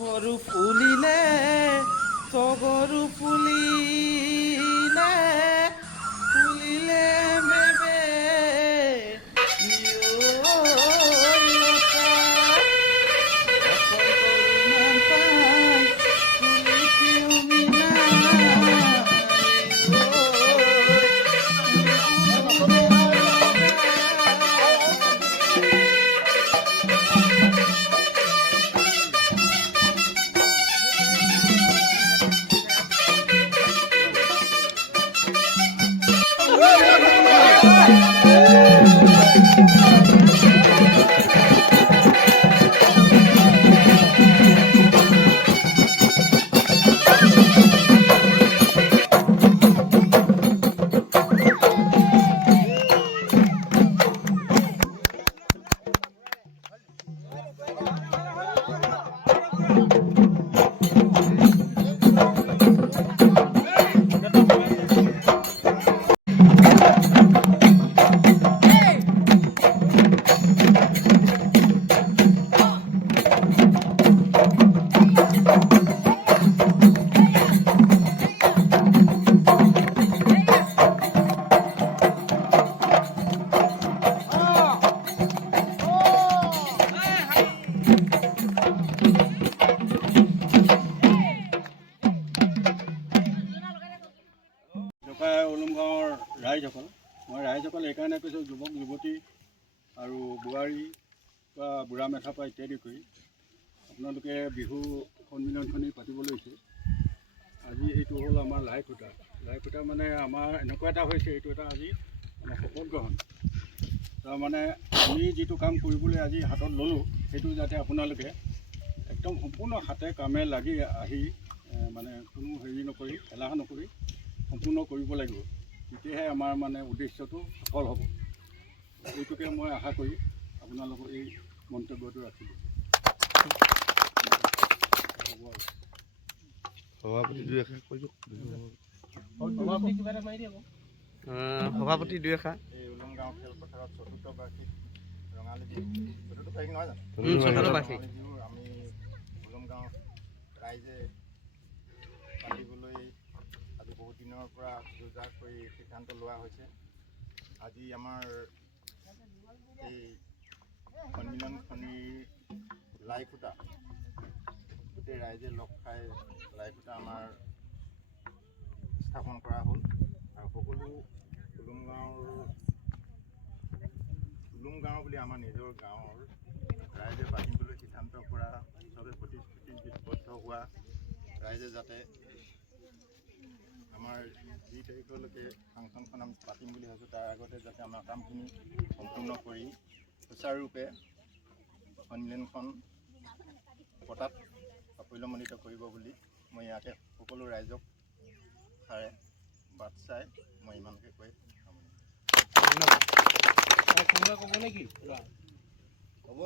টগৰু ফুলিলে টগৰু ফুলিলে ফুলিলে বেবে নিয়লতা অকল পাই ফুলিছিল মিনা ৰাইজসকল মই ৰাইজসকল এইকাৰণে কৈছোঁ যুৱক যুৱতী আৰু বোৱাৰী বা বুঢ়া মেথা পৰা ইত্যাদি কৰি আপোনালোকে বিহু সন্মিলনখনি পাতিব লৈছে। আজি এইটো হ'ল আমাৰ লাই খুঁটা মানে আমাৰ এনেকুৱা এটা হৈছে এইটো এটা আজি আমাৰ শপত গ্ৰহণ। তাৰমানে আমি যিটো কাম কৰিবলৈ আজি হাতত ল'লোঁ সেইটো যাতে আপোনালোকে একদম সম্পূৰ্ণ হাতে কামে লাগি আহি মানে কোনো হেৰি নকৰি এলাহ নকৰি সম্পূৰ্ণ কৰিব লাগিব, তেতিয়াহে আমাৰ মানে উদ্দেশ্যটো সফল হ'ব। এইটোকে মই আশা কৰি আপোনালোকৰ এই মন্তব্যটো ৰাখিলোঁ। সভাপতি দুই এষাৰ কৈ দিয়ক। সভাপতি দুই এষাৰ। এই উলং গাঁও খেলপথাৰত চতুৰ্থ বাৰ্ষিক ৰঙালী বিহু নহয় জানো? ৰঙালী বিহু আমি উলং গাঁও ৰাইজে পাতিবলৈ আজি বহুত দিনৰ পৰা যোজা কৰি সিদ্ধান্ত লোৱা হৈছে। আজি আমাৰ এই সন্মিলনখনিৰ লাই খুঁটা গোটেই ৰাইজে লগ খাই লাই খুঁটা আমাৰ স্থাপন কৰা হ'ল আৰু সকলো উলুং গাঁও বুলি আমাৰ নিজৰ গাঁৱৰ ৰাইজে পাতিবলৈ সিদ্ধান্ত কৰা চবে প্ৰতিশ্ৰুতিবদ্ধ হোৱা ৰাইজে যাতে আমাৰ যি তাৰিখলৈকে ফাংচনখন আমি পাতিম বুলি ভাবিছোঁ তাৰ আগতে যাতে আমাৰ কামখিনি সম্পূৰ্ণ কৰি সুচাৰুৰূপে সন্মিলনখন পতাত সাফল্যমণ্ডিত কৰিব বুলি মই ইয়াতে সকলো ৰাইজক সাৰে বাট চাই মই ইমানকে কৈ ক'ব নেকি? হ'ব।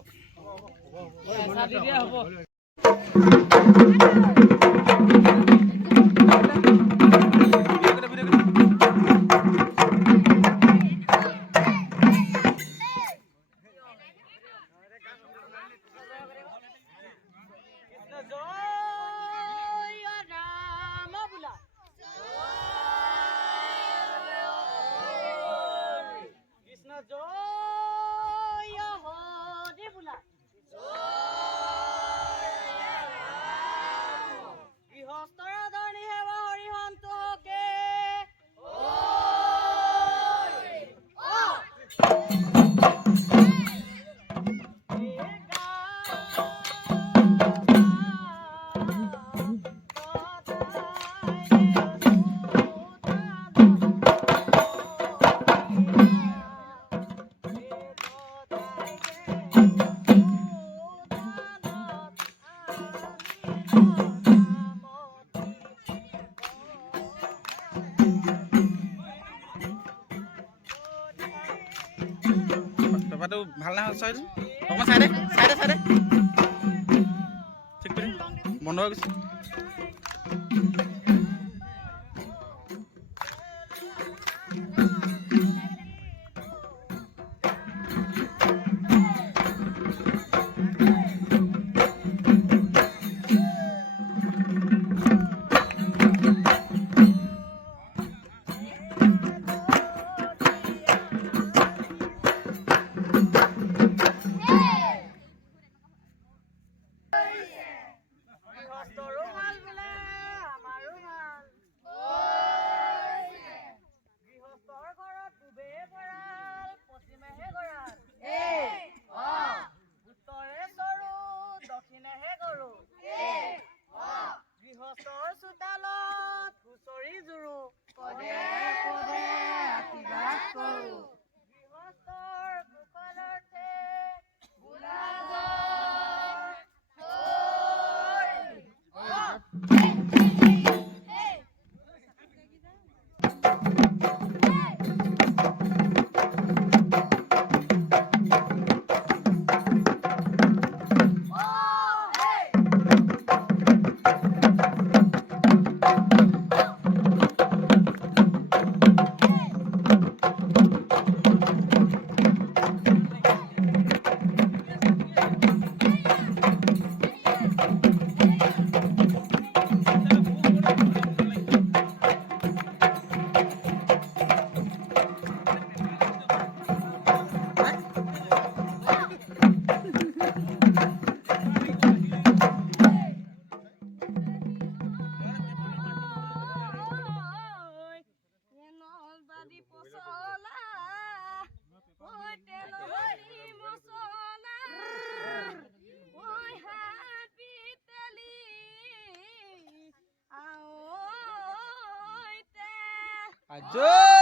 টপাটো ভাল নহয় চাই অকণমান চাইডে ঠিক কৰি বন্ধ হৈ গৈছে। Ajay!